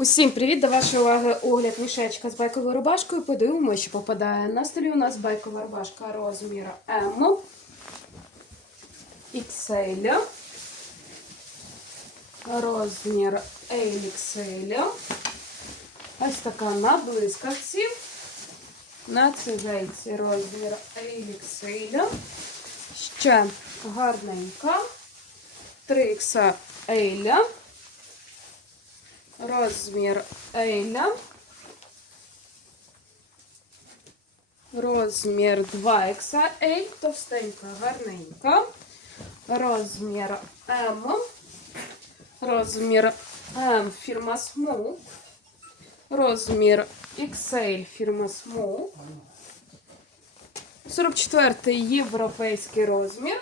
Усім привіт! До вашої уваги огляд мішечка з байковою рубашкою. Подивимося, що попадає. На столі у нас байкова рубашка розміру М, XL, розмір LXL. Ось така на блискавці. На цигейці розмір LXL. Ще гарненька. 3XL. Розмір Ейля. Розмір 2XL, товстенька, гарненька. Розмір М. Розмір М фірма Smooth. Розмір XL фірма Smooth. 44 європейський розмір.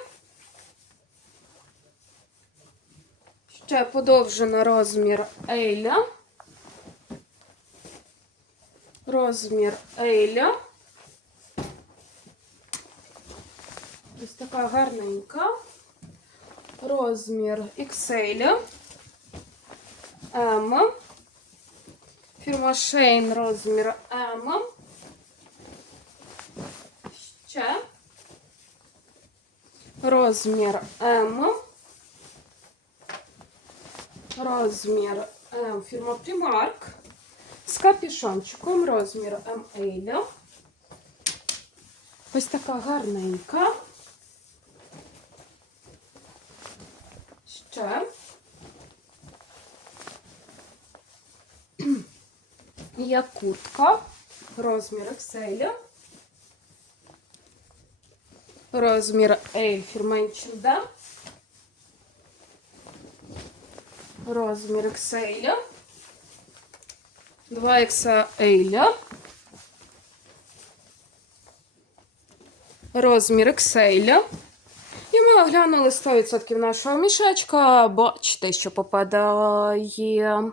Ще подовжено розмір Ейля. Розмір Ейля. Ось така гарненька. Розмір XL. М. Фірма Шейн розмір М. Ще. Розмір М. Розмір М фірма Primark. З капюшончиком розмір М Ейля. Ось така гарненька. Ще. Є куртка. Розмір XL. Розмір L фірма Розмір XL. 2 XL. Розмір XL. І ми оглянули 100% нашого мішечка. Бачите, що попадає.